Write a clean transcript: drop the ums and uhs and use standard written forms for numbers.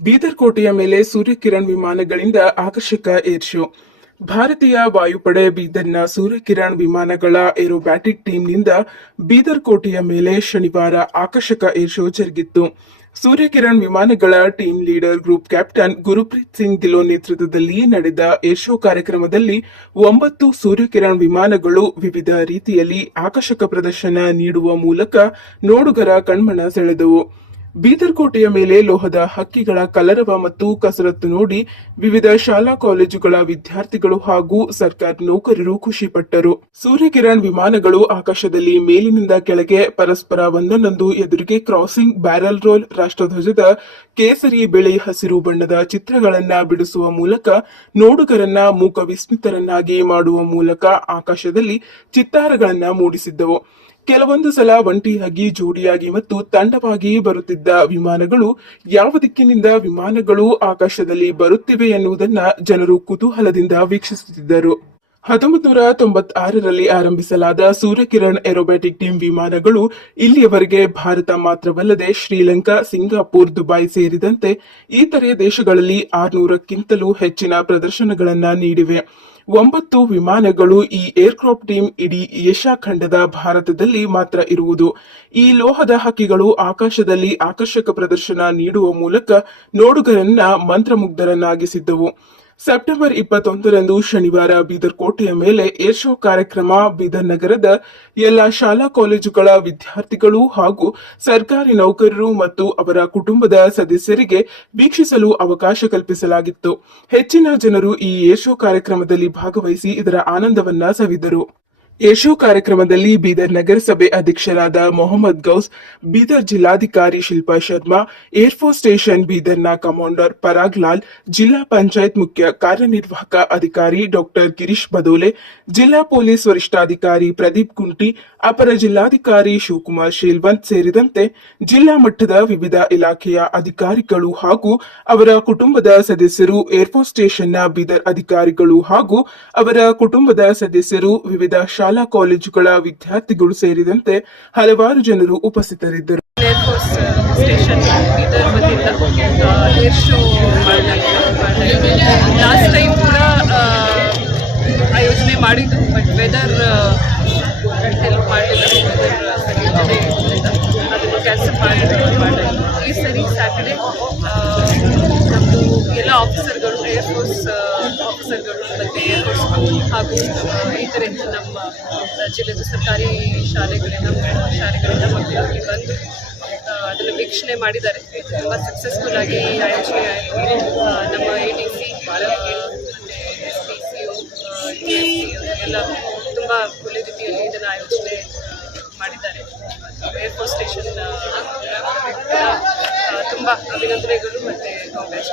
ಬೀದರ್ ಕೋಟೆಯ ಮೇಲೆ ಸೂರ್ಯಕಿರಣ್ ವಿಮಾನಗಳಿಂದ ಆಕರ್ಷಕ ಏರ್ ಶೋ. ಭಾರತೀಯ ವಾಯುಪಡೆ ಬೀದರ್ನ ಸೂರ್ಯಕಿರಣ್ ವಿಮಾನಗಳ ಏರೋಬ್ಯಾಟಿಕ್ ಟೀಮ್ನಿಂದ ಬೀದರ್ ಕೋಟೆಯ ಮೇಲೆ ಶನಿವಾರ ಆಕರ್ಷಕ ಏರ್ ಶೋ ಜರುಗಿತ್ತು. ಸೂರ್ಯಕಿರಣ್ ವಿಮಾನಗಳ team leader group captain Gurpreet Singh Dhillon ನೇತೃತ್ವದಲ್ಲಿ ನಡೆದ ಏರ್ ಶೋ ಕಾರ್ಯಕ್ರಮದಲ್ಲಿ 9 ಸೂರ್ಯಕಿರಣ್ ವಿಮಾನಗಳು ವಿವಿಧ ರೀತಿಯಲ್ಲಿ ಆಕರ್ಷಕ ಪ್ರದರ್ಶನ ನೀಡುವ ಮೂಲಕ ನೋಡುಗರ ಕಣ್ಮನ ಸೆಳೆದವು. ಬೀದರ್ ಕೋಟೆಯ ಮೇಲೆ ಲೋಹದ ಹಕ್ಕಿಗಳ ಕಲರವ ಮತ್ತು ಕಸರತ್ತು ನೋಡಿ ವಿವಿಧ ಶಾಲಾ ಕಾಲೇಜುಗಳ ವಿದ್ಯಾರ್ಥಿಗಳು ಹಾಗೂ ಸರ್ಕಾರಿ ನೌಕರರು ಖುಷಿಪಟ್ಟರು. ಸೂರ್ಯಕಿರಣ್ ವಿಮಾನಗಳು ಆಕಾಶದಲ್ಲಿ ಮೇಲಿನಿಂದ ಕೆಳಗೆ ಪರಸ್ಪರ ಒಂದನ್ನೊಂದು ಎದುರಿಗೆ ಕ್ರಾಸಿಂಗ್, ಬ್ಯಾರಲ್ ರೋಲ್, ರಾಷ್ಟ್ರಧ್ವಜದ ಕೇಸರಿ, ಬಿಳಿ, ಹಸಿರು ಬಣ್ಣದ ಚಿತ್ರಗಳನ್ನ ಬಿಡಿಸುವ ಮೂಲಕ ನೋಡುಗರನ್ನ ಮೂಕ ವಿಸ್ಮಿತರನ್ನಾಗಿ ಮಾಡುವ ಮೂಲಕ ಆಕಾಶದಲ್ಲಿ ಚಿತ್ತಾರಗಳನ್ನ ಮೂಡಿಸಿದ್ದವು. ಕೆಲವೊಂದು ಸಲ ಒಂಟಿಯಾಗಿ, ಜೋಡಿಯಾಗಿ ಮತ್ತು ತಂಡವಾಗಿ ಬರುತ್ತಿದ್ದ ವಿಮಾನಗಳು, ಯಾವ ದಿಕ್ಕಿನಿಂದ ವಿಮಾನಗಳು ಆಕಾಶದಲ್ಲಿ ಬರುತ್ತಿವೆ ಎನ್ನುವುದನ್ನ ಜನರು ಕುತೂಹಲದಿಂದ ವೀಕ್ಷಿಸುತ್ತಿದ್ದರು. 1996ರಲ್ಲಿ ಆರಂಭಿಸಲಾದ ಸೂರ್ಯಕಿರಣ್ ಏರೋಬ್ಯಾಟಿಕ್ ಟೀಮ್ ವಿಮಾನಗಳು ಇಲ್ಲಿಯವರೆಗೆ ಭಾರತ ಮಾತ್ರವಲ್ಲದೆ ಶ್ರೀಲಂಕಾ, ಸಿಂಗಾಪುರ್, ದುಬೈ ಸೇರಿದಂತೆ ಇತರೆ ದೇಶಗಳಲ್ಲಿ 600ಕ್ಕಿಂತಲೂ ಹೆಚ್ಚಿನ ಪ್ರದರ್ಶನಗಳನ್ನ ನೀಡಿವೆ. 9 ವಿಮಾನಗಳು. ಈ ಏರ್ಕ್ರಾಫ್ಟ್ ಟೀಮ್ ಇಡೀ ಏಷ್ಯಾ ಖಂಡದ ಭಾರತದಲ್ಲಿ ಮಾತ್ರ ಇರುವುದು. ಈ ಲೋಹದ ಹಕ್ಕಿಗಳು ಆಕಾಶದಲ್ಲಿ ಆಕರ್ಷಕ ಪ್ರದರ್ಶನ ನೀಡುವ ಮೂಲಕ ನೋಡುಗರನ್ನ ಮಂತ್ರಮುಗ್ಧರನ್ನಾಗಿಸಿದ್ದವು. ಸೆಪ್ಟೆಂಬರ್ 21ರಂದು ಶನಿವಾರ ಬೀದರ್ ಕೋಟೆಯ ಮೇಲೆ ಏರ್ ಶೋ ಕಾರ್ಯಕ್ರಮ ಬೀದರ್ ನಗರದ ಎಲ್ಲ ಶಾಲಾ ಕಾಲೇಜುಗಳ ವಿದ್ಯಾರ್ಥಿಗಳು ಹಾಗೂ ಸರ್ಕಾರಿ ನೌಕರರು ಮತ್ತು ಅವರ ಕುಟುಂಬದ ಸದಸ್ಯರಿಗೆ ವೀಕ್ಷಿಸಲು ಅವಕಾಶ ಕಲ್ಪಿಸಲಾಗಿತ್ತು. ಹೆಚ್ಚಿನ ಜನರು ಈ ಏರ್ ಶೋ ಕಾರ್ಯಕ್ರಮದಲ್ಲಿ ಭಾಗವಹಿಸಿ ಇದರ ಆನಂದವನ್ನ ಸವಿದರು. ಏರ್ ಶೋ ಕಾರ್ಯಕ್ರಮದಲ್ಲಿ ಬೀದರ್ ನಗರಸಭೆ ಅಧ್ಯಕ್ಷರಾದ ಮೊಹಮ್ಮದ್ ಗೌಸ್, ಬೀದರ್ ಜಿಲ್ಲಾಧಿಕಾರಿ ಶಿಲ್ಪಾ ಶರ್ಮಾ, ಏರ್ಫೋರ್ಸ್ ಸ್ಟೇಷನ್ ಬೀದರ್ನ ಕಮಾಂಡರ್ ಪರಾಗ್ ಲಾಲ್, ಜಿಲ್ಲಾ ಪಂಚಾಯತ್ ಮುಖ್ಯ ಕಾರ್ಯನಿರ್ವಾಹಕ ಅಧಿಕಾರಿ ಡಾಕ್ಟರ್ ಗಿರೀಶ್ ಬದೋಲೆ, ಜಿಲ್ಲಾ ಪೊಲೀಸ್ ವರಿಷ್ಠಾಧಿಕಾರಿ ಪ್ರದೀಪ್ ಕುಂಟಿ, ಅಪರ ಜಿಲ್ಲಾಧಿಕಾರಿ ಶಿವಕುಮಾರ್ ಶೇಲ್ವಂತ್ ಸೇರಿದಂತೆ ಜಿಲ್ಲಾ ಮಟ್ಟದ ವಿವಿಧ ಇಲಾಖೆಯ ಅಧಿಕಾರಿಗಳು ಹಾಗೂ ಅವರ ಕುಟುಂಬದ ಸದಸ್ಯರು, ಏರ್ಫೋರ್ಸ್ ಸ್ಟೇಷನ್ನ ಬೀದರ್ ಅಧಿಕಾರಿಗಳು ಹಾಗೂ ಅವರ ಕುಟುಂಬದ ಸದಸ್ಯರು, ವಿವಿಧ ಶಾಲಾ ಕಾಲೇಜುಗಳ ವಿದ್ಯಾರ್ಥಿಗಳು ಸೇರಿದಂತೆ ಹಲವಾರು ಜನರು ಉಪಸ್ಥಿತರಿದ್ದರು. ಏರ್ಫೋರ್ಸ್ ಸ್ಟೇಷನ್ ಬೀದರ್ ವತಿಯಿಂದ ಏರ್ ಶೋ ಲಾಸ್ಟ್ ಟೈಮ್ ಕೂಡ ಆಯೋಜನೆ ಮಾಡಿದ್ದು, ಬಟ್ ವೆದರ್ ಹೆಲ್ಪ್ ಮಾಡಲಿಲ್ಲ, ಅದನ್ನು ಕ್ಯಾನ್ಸಲ್ ಮಾಡಿದ್ರು. ಈ ಸರಿ ಸ್ಯಾಟರ್ಡೆ ನಮ್ಮದು ಎಲ್ಲ ಆಫೀಸರ್ಗಳು, ಏರ್ಫೋರ್ಸ್ ಆಫೀಸರ್ಗಳು ಮತ್ತು ಏರ್ಫೋರ್ಸ್ ಹಾಗೂ ಇತರೆ ನಮ್ಮ ಜಿಲ್ಲೆದ ಸರ್ಕಾರಿ ಶಾಲೆಗಳಿಂದ ಮಕ್ಕಳು ಇಲ್ಲಿ ಬಂದು ಅದನ್ನು ವೀಕ್ಷಣೆ ಮಾಡಿದ್ದಾರೆ. ತುಂಬ ಸಕ್ಸಸ್ಫುಲ್ ಆಗಿ ಆಯೋಜನೆ ಆಯಿತು. ನಮ್ಮ ADC ಎಲ್ಲ ತುಂಬ ಒಳ್ಳೆ ರೀತಿಯಲ್ಲಿ ಇದನ್ನು ಆಯೋಜನೆ ಮಾಡಿದ್ದಾರೆ. ಏರ್ಫೋರ್ಸ್ ಸ್ಟೇಷನ್ ತುಂಬ ಅಭಿನಂದನೆಗಳು ಮತ್ತು ಕಾಂಗ್ರೆಸ್.